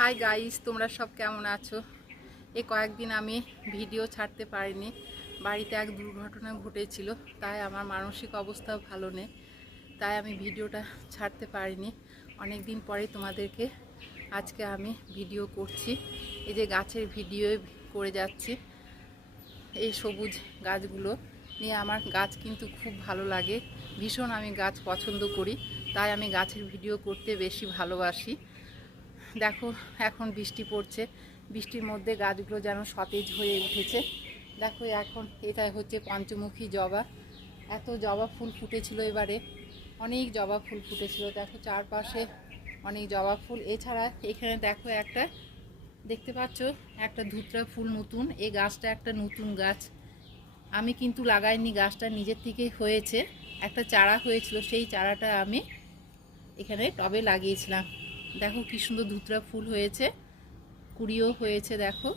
Hi guys, তোমরা সব কেমন আছো? এই কয়েকদিন আমি ভিডিও ছাড়তে পারিনি। বাড়িতে এক দুর্ঘটনা ঘটেছিল, তাই আমার মানসিক অবস্থাও ভালো নেই, তাই আমি ভিডিওটা ছাড়তে পারিনি। অনেক দিন পরে তোমাদেরকে আজকে আমি ভিডিও করছি। এই যে গাছের ভিডিও করে যাচ্ছি, এই সবুজ গাছগুলো নিয়ে। আমার গাছ কিন্তু খুব ভালো লাগে, ভীষণ আমি গাছ পছন্দ করি, তাই আমি গাছের ভিডিও করতে বেশি ভালোবাসি। দেখো এখন বৃষ্টি পড়ছে, বৃষ্টির মধ্যে গাছগুলো যেন সতেজ হয়ে উঠেছে। দেখো এখন এটাই হচ্ছে পঞ্চমুখী জবা। এত জবা ফুল ফুটেছিল এবারে, অনেক জবা ফুল ফুটেছিল। দেখো চারপাশে অনেক জবা ফুল। এছাড়া এখানে দেখো একটা দেখতে পাচ্ছ একটা ধুতরা ফুল নতুন। এই গাছটা একটা নতুন গাছ, আমি কিন্তু লাগাইনি, গাছটা নিজের থেকেই হয়েছে। একটা চারা হয়েছিল, সেই চারাটা আমি এখানে টবে লাগিয়েছিলাম। দেখো কি সুন্দর ধুতরা ফুল হয়েছে, কুড়িও হয়েছে। দেখো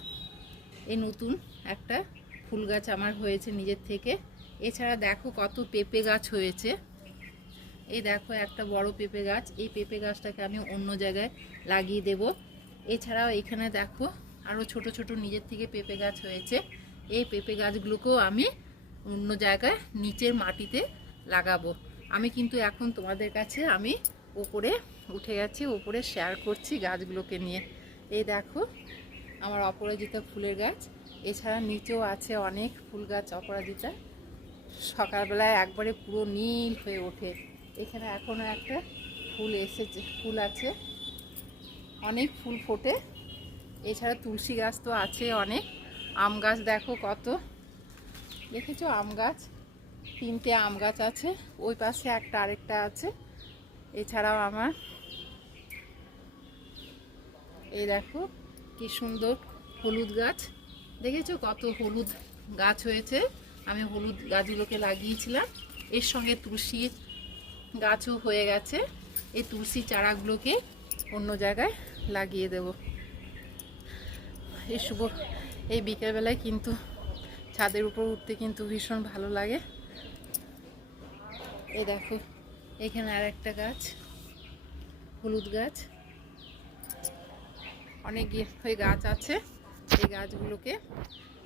এই নতুন একটা ফুল গাছ আমার হয়েছে নিজের থেকে। এছাড়া দেখো কত পেঁপে গাছ হয়েছে। এই দেখো একটা বড় পেঁপে গাছ, এই পেঁপে গাছটাকে আমি অন্য জায়গায় লাগিয়ে দেব। এছাড়াও এখানে দেখো আরও ছোট ছোট নিজের থেকে পেঁপে গাছ হয়েছে। এই পেঁপে গাছগুলোকেও আমি অন্য জায়গায় নিচের মাটিতে লাগাবো। আমি কিন্তু এখন তোমাদের কাছে আমি উপরে উঠে গেছি, উপরে শেয়ার করছি গাছগুলোকে নিয়ে। এই দেখো আমার অপরাজিতা ফুলের গাছ। এছাড়া নিচেও আছে অনেক ফুল গাছ অপরাজিতা, সকালবেলায় একবারে পুরো নীল হয়ে ওঠে। এখানে এখনও একটা ফুল এসেছে, ফুল আছে, অনেক ফুল ফোটে। এছাড়া তুলসী গাছ তো আছে অনেক। আম গাছ দেখো কত, দেখেছো আম গাছ, 3টে আম গাছ আছে, ওই পাশে একটা আরেকটা আছে। এছাড়াও আমার এই দেখো কি সুন্দর হলুদ গাছ, দেখেছো কত হলুদ গাছ হয়েছে। আমি হলুদ গাছগুলোকে লাগিয়েছিলাম, এর সঙ্গে তুলসী গাছও হয়ে গেছে। এই তুলসী চারাগুলোকে অন্য জায়গায় লাগিয়ে দেব। এই শুভ এই বিকেলবেলায় কিন্তু ছাদের উপর উঠতে কিন্তু ভীষণ ভালো লাগে। এই দেখো এখানে আর একটা গাছ, হলুদ গাছ, অনেক ওই গাছ আছে। এই গাছগুলোকে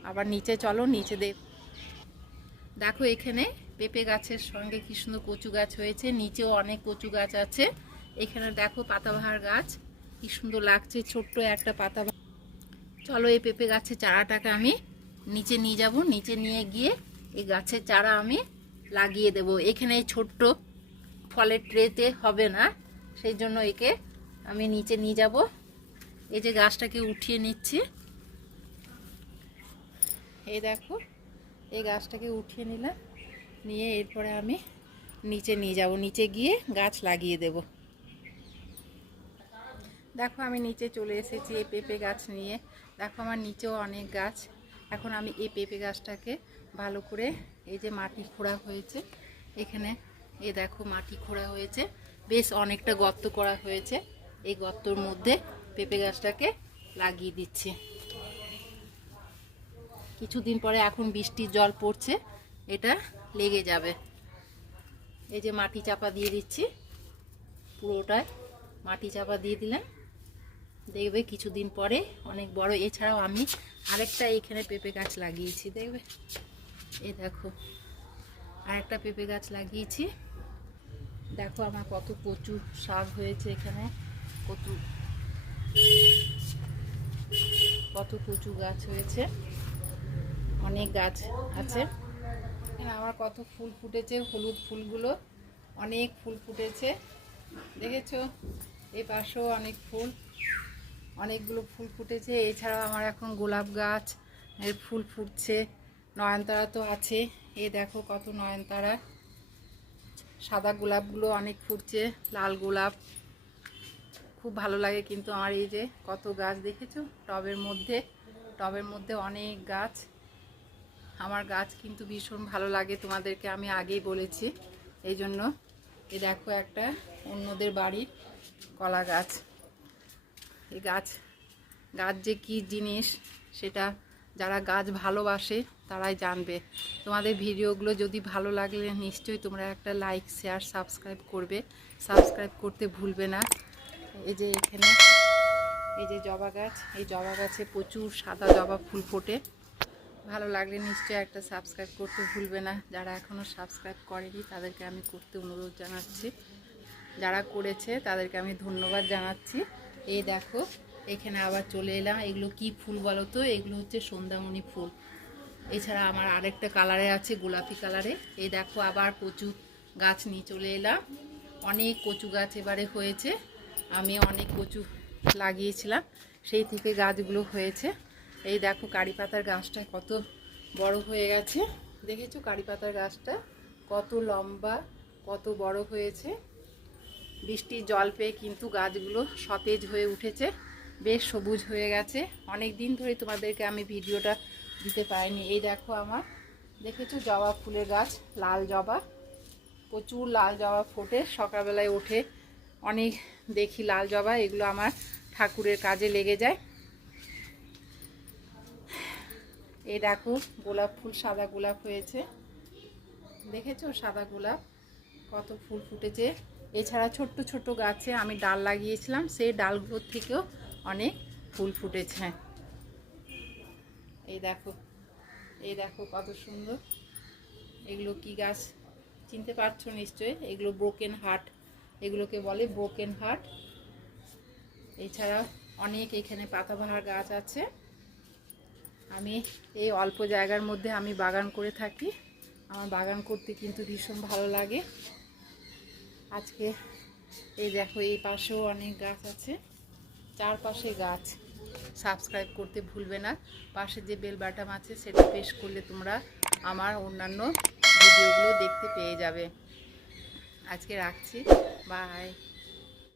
আবার নিচে চলো, নিচে দেখো এখানে পেঁপে গাছের সঙ্গে কি সুন্দর কচু গাছ হয়েছে, নিচেও অনেক কচু গাছ আছে। এখানে দেখো পাতাবাহার গাছ, কি সুন্দর লাগছে, ছোট্ট একটা পাতাবাহার। চলো এই পেঁপে গাছের চারাটাকে আমি নিচে নিয়ে যাব, নিচে নিয়ে গিয়ে এই গাছের চারা আমি লাগিয়ে দেব। এখানে ছোট্ট ফলের ট্রেতে হবে না, সেই জন্য একে আমি নিচে নিয়ে যাব। এই যে গাছটাকে উঠিয়ে নিচ্ছি, এই দেখো এই গাছটাকে উঠিয়ে নিলাম, নিয়ে এরপরে আমি নিচে নিয়ে যাব, নিচে গিয়ে গাছ লাগিয়ে দেব। দেখো আমি নিচে চলে এসেছি এই পেঁপে গাছ নিয়ে। দেখো আমার নিচেও অনেক গাছ। এখন আমি এই পেঁপে গাছটাকে ভালো করে, এই যে মাটি খোঁড়া হয়েছে এখানে, এই দেখো মাটি খোঁড়া হয়েছে, বেশ অনেকটা গর্ত করা হয়েছে। এই গর্তর মধ্যে পেঁপে গাছটাকে লাগিয়ে দিচ্ছি। কিছুদিন পরে এখন বৃষ্টির জল পড়ছে, এটা লেগে যাবে। এই যে মাটি চাপা দিয়ে দিচ্ছি, পুরোটায় মাটি চাপা দিয়ে দিলাম, দেখবে কিছুদিন পরে অনেক বড়। এছাড়াও আমি আরেকটা এখানে পেঁপে গাছ লাগিয়েছি, দেখবে এই দেখো আরেকটা পেঁপে গাছ লাগিয়েছি। দেখো আমার কত কচু শাক হয়েছে এখানে, কত কচু গাছ হয়েছে, অনেক গাছ আছে। আমার কত ফুল ফুটেছে, হলুদ ফুলগুলো অনেক ফুল ফুটেছে, দেখেছো এই পাশেও অনেক ফুল, অনেকগুলো ফুল ফুটেছে। এছাড়াও আমার এখন গোলাপ গাছ এর ফুল ফুটছে, নয়নতারা তো আছে, এই দেখো কত নয়নতারা, সাদা গোলাপগুলো অনেক ফুটছে, লাল গোলাপ, খুব ভালো লাগে কিন্তু আমার। এই যে কত গাছ দেখেছো টবের মধ্যে অনেক গাছ। আমার গাছ কিন্তু ভীষণ ভালো লাগে, তোমাদেরকে আমি আগেই বলেছি। এই জন্য এই দেখো একটা অন্যদের বাড়ির কলা গাছ। এই গাছ যে কী জিনিস সেটা যারা গাছ ভালোবাসে তারাই জানবে। তোমাদের ভিডিওগুলো যদি ভালো লাগলে নিশ্চয়ই তোমরা একটা লাইক, শেয়ার, সাবস্ক্রাইব করবে, সাবস্ক্রাইব করতে ভুলবে না। এই যে এখানে এই যে জবা গাছ, এই জবা গাছে প্রচুর সাদা জবা ফুল ফোটে। ভালো লাগলে নিশ্চয়ই একটা সাবস্ক্রাইব করতে ভুলবে না। যারা এখনও সাবস্ক্রাইব করেনি তাদেরকে আমি করতে অনুরোধ জানাচ্ছি, যারা করেছে তাদেরকে আমি ধন্যবাদ জানাচ্ছি। এই দেখো এখানে আবার চলে এলাম, এগুলো কি ফুল বলো তো? এগুলো হচ্ছে সন্ধ্যামণি ফুল। এছাড়া আমার আরেকটা কালারে আছে, গোলাপি কালারে। এই দেখো আবার কচু গাছ নিয়ে চলে এলাম। অনেক কচু গাছ এবারে হয়েছে, আমি অনেক কচু লাগিয়েছিলাম, সেই থেকে গাছগুলো হয়েছে। এই দেখো কারি পাতার গাছটা কত বড় হয়ে গেছে, দেখেছো কারি পাতার গাছটা কত লম্বা, কত বড় হয়েছে। বৃষ্টির জল পেয়ে কিন্তু গাছগুলো সতেজ হয়ে উঠেছে, বেশ সবুজ হয়ে গেছে। অনেক দিন ধরে তোমাদেরকে আমি ভিডিওটা দিতে পারিনি। এই দেখো আমার, দেখেছো জবা ফুলের গাছ, লাল জবা, প্রচুর লাল জবা ফোটে। সকালবেলায় উঠে অনেক দেখি লাল জবা, এগুলো আমার ঠাকুরের কাজে লেগে যায়। এই দেখো গোলাপ ফুল, সাদা গোলাপ হয়েছে, দেখেছো সাদা গোলাপ কত ফুল ফুটেছে। এছাড়া ছোট্ট ছোট্ট গাছে আমি ডাল লাগিয়েছিলাম, সেই ডালগুলোর থেকেও অনেক ফুল ফুটেছে। এই দেখো, এই দেখো কত সুন্দর। এগুলো কি গাছ চিনতে পারছো নিশ্চয়ই? এগুলো ব্রোকেন হার্ট, এগুলোকে বলে ব্রোকেন হার্ট। এছাড়া অনেক এখানে পাতাবাহার গাছ আছে। আমি এই অল্প জায়গার মধ্যে আমি বাগান করে থাকি, আমার বাগান করতে কিন্তু ভীষণ ভালো লাগে। আজকে এই দেখো এই পাশেও অনেক গাছ আছে, চারপাশে গাছ। সাবস্ক্রাইব করতে ভুলবে না, পাশে যে বেল বাটন আছে সেটা প্রেস করলে তোমরা আমার অন্যান্য ভিডিওগুলো দেখতে পেয়ে যাবে। আজকে রাখছি, বাই।